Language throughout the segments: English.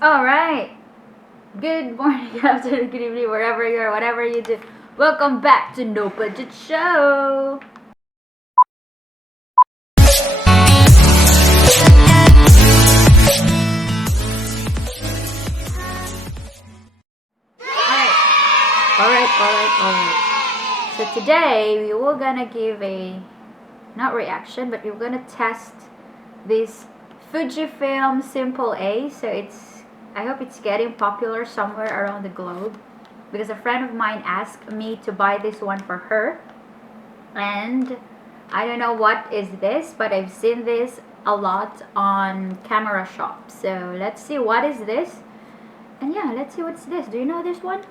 Alright. Good morning, good afternoon, good evening, wherever you are, whatever you do. Welcome back to No Budget Show. Alright. So today we were gonna give a, not reaction, but we're gonna test this Fujifilm Simple A. So I hope it's getting popular somewhere around the globe, because a friend of mine asked me to buy this one for her, and I don't know what is this, but I've seen this a lot on camera shops. So let's see what is this, and yeah, let's see what's this. Do you know this one?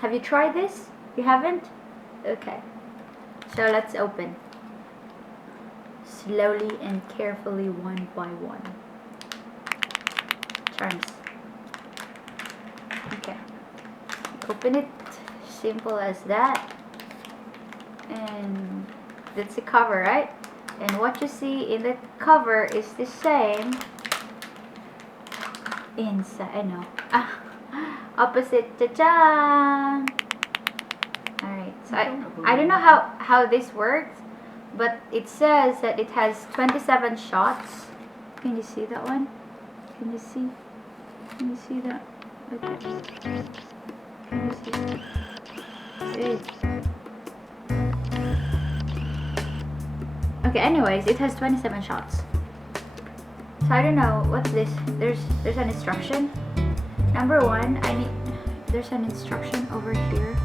Have you tried this? You haven't? Okay, so let's open slowly and carefully, one by one. Charms. Okay, open it. Simple as that. And that's the cover, right? And what you see in the cover is the same inside. No, opposite. Ta-cha! Alright, so I don't know how this works, but it says that it has 27 shots. Can you see that one? Can you see that? Okay. Can you see that? Okay, anyways, it has 27 shots. So I don't know what's this. There's an instruction. Number one, there's an instruction over here.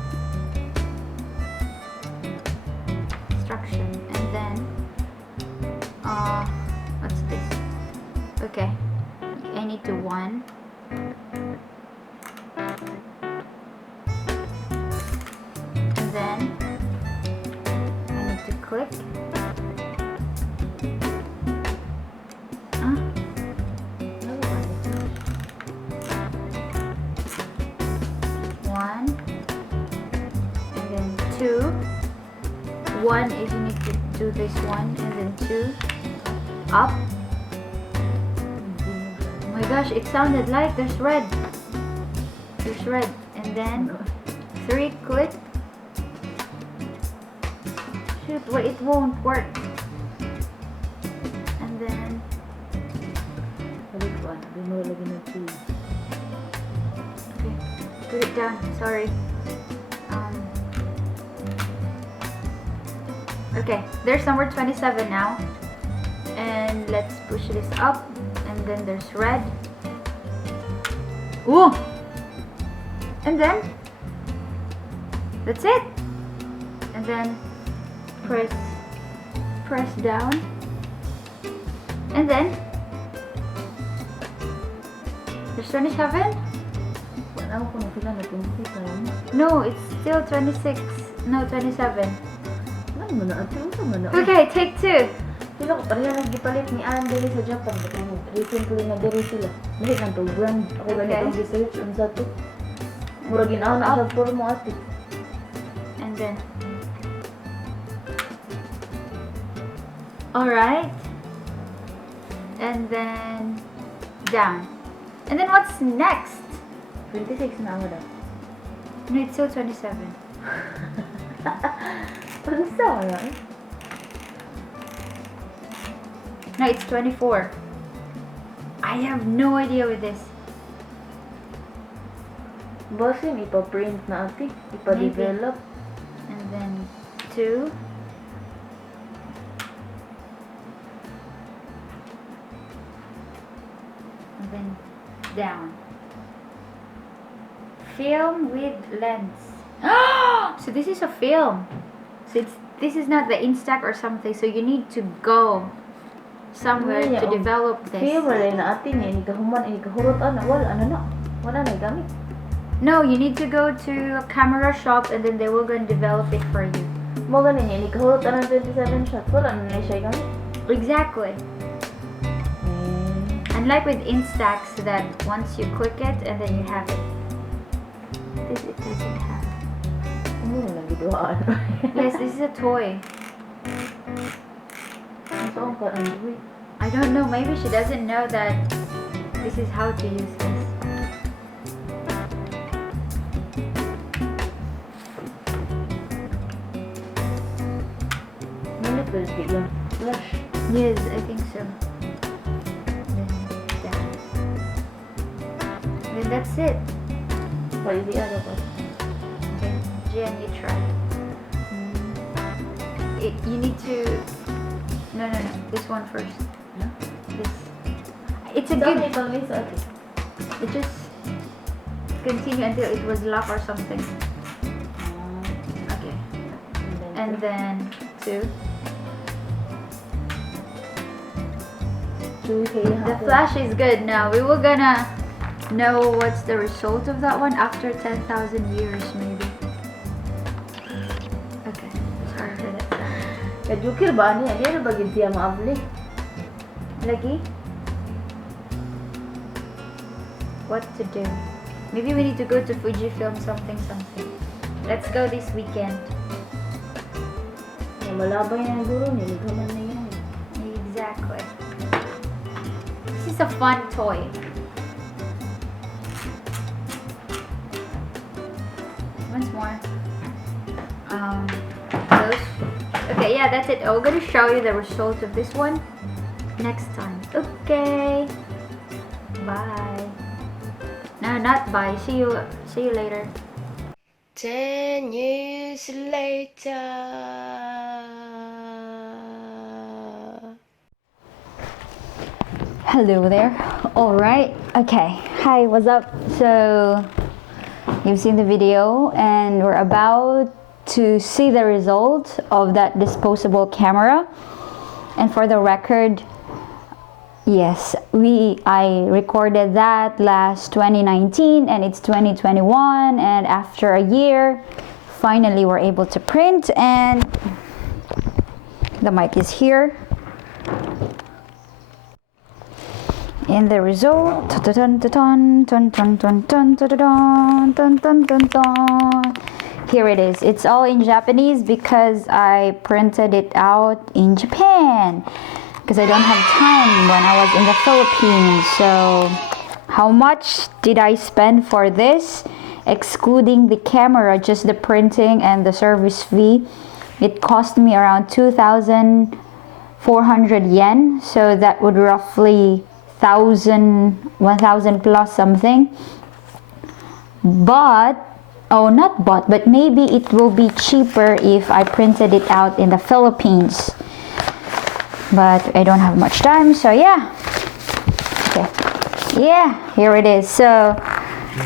Instruction, and then what's this? Okay, I need to one. And then I need to click. One, and then two. One is you need to do this one, and then two. Up. Oh my gosh, it sounded like there's red. There's red. And then three, click. Shoot, wait, it won't work. And then okay, put it down. Sorry. Okay, there's number 27 now. And let's push this up. And then there's red. Ooh! And then that's it. And then press down. And then there's 27. No, it's still 26. No, 27. Okay, take two. Sila ko pareha naggipalit ni Ann dili sa Japan. Recently na diri sila. Dili nang to brand. Ako ganitong research unsa to. Mura ginaon na sa formo ati. And then alright. And then down. And then what's next? 26 na ako daw. No, it's still 27. Unsa ra? No, it's 24. I have no idea with this. Bossing ipa-print na ati, ipa-develop. And then two. And then down. Film with lens. So this is a film. So this is not the Instax or something. So you need to go somewhere to develop this. Film wala na ati ni kahuman ini kahurot ana wala na gamit. No, you need to go to a camera shop and then they will go and develop it for you. Mo ganin ini kahurot ana 27 shots wala na siya gamit. Exactly. Unlike with Instax, that once you click it and then you have it. This it doesn't have. Yes, this is a toy. I don't know. Maybe she doesn't know that This is how to use this. Flash. Yes, I think so. Then that's it. What is the other one? Okay, Jen, you try. You need to. No. This one first. No? This. It's a Tell me good. if I miss, okay. It just continue until it was locked or something. Okay. And then 2. The flash is good now. We were gonna know what's the result of that one after 10,000 years maybe. Okay, sorry for that sound. Kajukir ba niya? Hindi na bagay siya maabli. Lagi? What to do? Maybe we need to go to Fujifilm something. Let's go this weekend. Malabay na guro niya. Ligaman na yan. Exactly. This is a fun toy. Once more. Those. Okay, yeah, that's it. I'm gonna show you the result of this one next time. Okay. Bye. No, not bye. See you later. 10 years later. Hello there. All right. Okay. Hi, what's up? So you've seen the video and we're about to see the result of that disposable camera. And for the record, yes, I recorded that last 2019 and it's 2021, and after a year finally we're able to print, and the mic is here. And the result, here it is. It's all in Japanese because I printed it out in Japan because I don't have time when I was in the Philippines. So how much did I spend for this, excluding the camera, just the printing and the service fee? It cost me around 2,400 yen, so that would roughly 1,000 plus something. But maybe it will be cheaper if I printed it out in the Philippines. But I don't have much time, so yeah. Okay. Yeah, here it is. So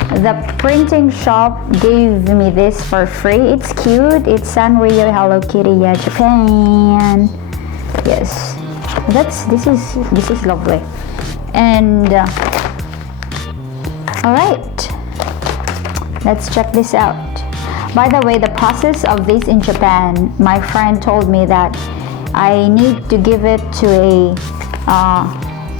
the printing shop gave me this for free. It's cute. It's Sanrio Hello Kitty, yeah, Japan. Yes. This is lovely. And all right, let's check this out. By the way, the process of this in Japan, my friend told me that I need to give it to a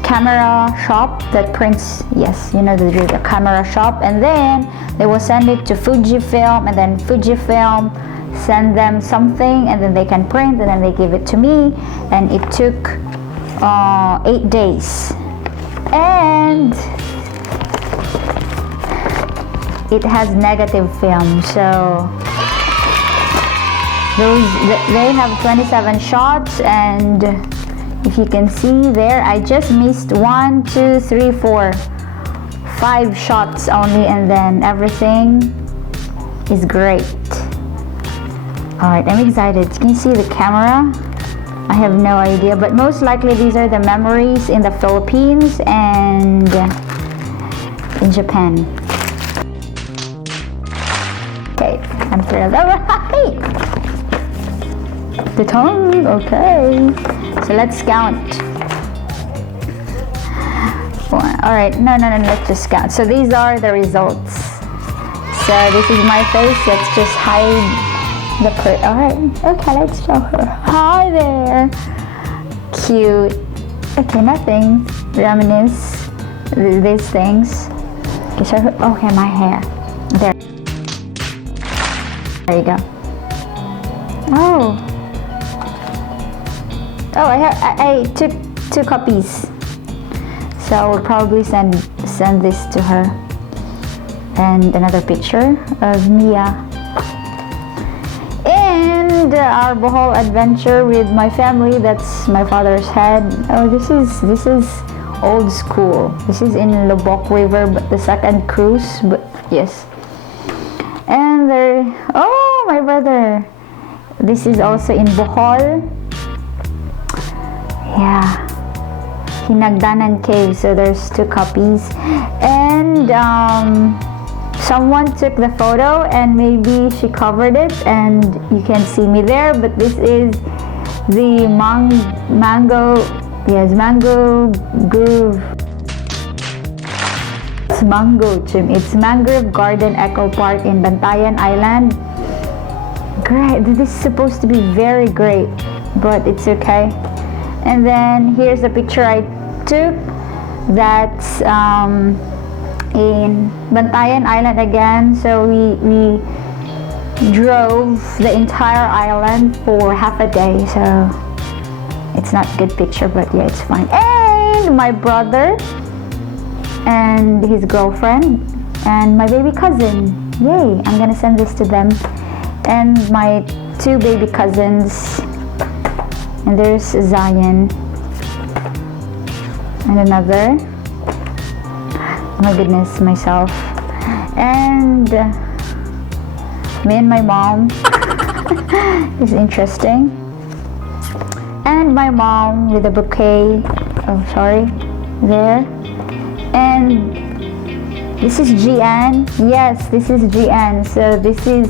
camera shop that prints, yes, you know, the camera shop, and then they will send it to Fujifilm, and then Fujifilm send them something, and then they can print, and then they give it to me, and it took 8 days. And it has negative film, so they have 27 shots, and if you can see there, I just missed 1, 2, 3, 4, 5 shots only, and then everything is great. Alright, I'm excited. Can you see the camera? I have no idea, but most likely these are the memories in the Philippines and in Japan. Okay, I'm thrilled. Alright! The tongue, okay. So let's count. Alright, no, let's just count. So these are the results. So this is my face. Let's just hide the print. Alright, okay, let's show her. Hi there. Cute. Okay, nothing. Reminisce these things. Okay, show her. Okay, my hair. There. There you go. Oh. Oh, I took 2 copies. So we'll probably send send this to her. And another picture of Mia. And our Bohol adventure with my family. That's my father's head. Oh, this is old school. This is in Lubbock River, but the second cruise. But yes. And there. Oh, my brother. This is also in Bohol. Yeah. Hinagdanan Cave. So there's 2 copies. And someone took the photo and maybe she covered it and you can see me there, but this is the mango grove. It's it's Mangrove Garden Eco Park in Bantayan Island. Great. This is supposed to be very great, but it's okay. And then here's the picture I took. That's in Bantayan Island again. So we drove the entire island for half a day, so it's not a good picture, but yeah, it's fine. And my brother and his girlfriend and my baby cousin. Yay, I'm gonna send this to them. And my 2 baby cousins. And there's Zion and another. My goodness, myself. And me and my mom. It's interesting. And my mom with a bouquet. Oh, sorry. There. And this is GN. Yes, this is GN. So this is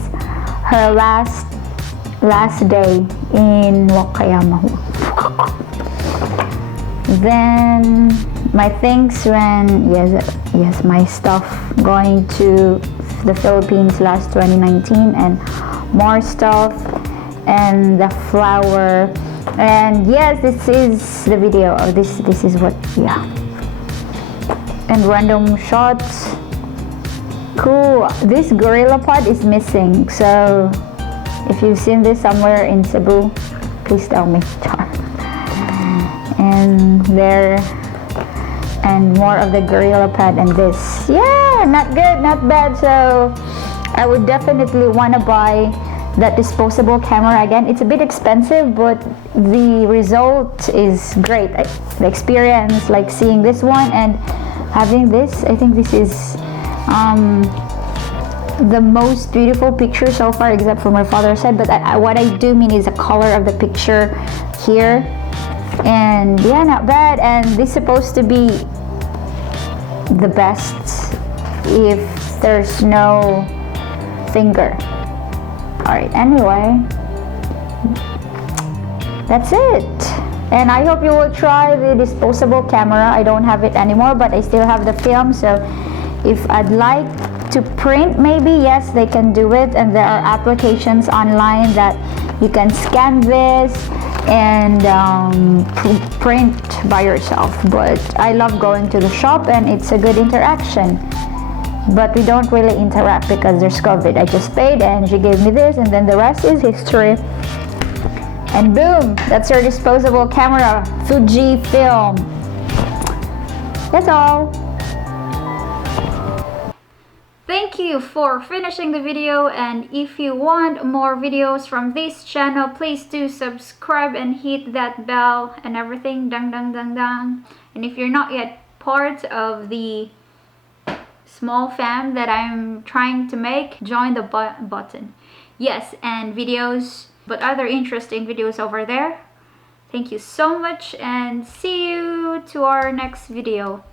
her last day in Wakayama. Then my things when yes, my stuff going to the Philippines last 2019, and more stuff, and the flower. And yes, this is the video of this is what, yeah. And random shots. Cool. This gorilla pod is missing, so if you've seen this somewhere in Cebu, please tell me. And there, and more of the gorilla pad, and this, yeah, not good, not bad. So I would definitely want to buy that disposable camera again. It's a bit expensive, but the result is great. The experience, like seeing this one and having this, I think this is the most beautiful picture so far, except for my father's head. But what I do mean is the color of the picture here. And yeah, not bad. And this is supposed to be the best if there's no finger. Alright, anyway, that's it. And I hope you will try the disposable camera. I don't have it anymore, but I still have the film. So if I'd like to print, maybe, yes, they can do it. And there are applications online that you can scan this and print by yourself. But I love going to the shop and it's a good interaction. But we don't really interact because there's COVID. I just paid and she gave me this, and then the rest is history. And boom, that's your disposable camera, Fujifilm. That's all. Thank you for finishing the video, and if you want more videos from this channel, please do subscribe and hit that bell and everything, dang dang dang dang. And if you're not yet part of the small fam that I'm trying to make, join the button. Yes, and videos, but other interesting videos over there. Thank you so much, and see you to our next video.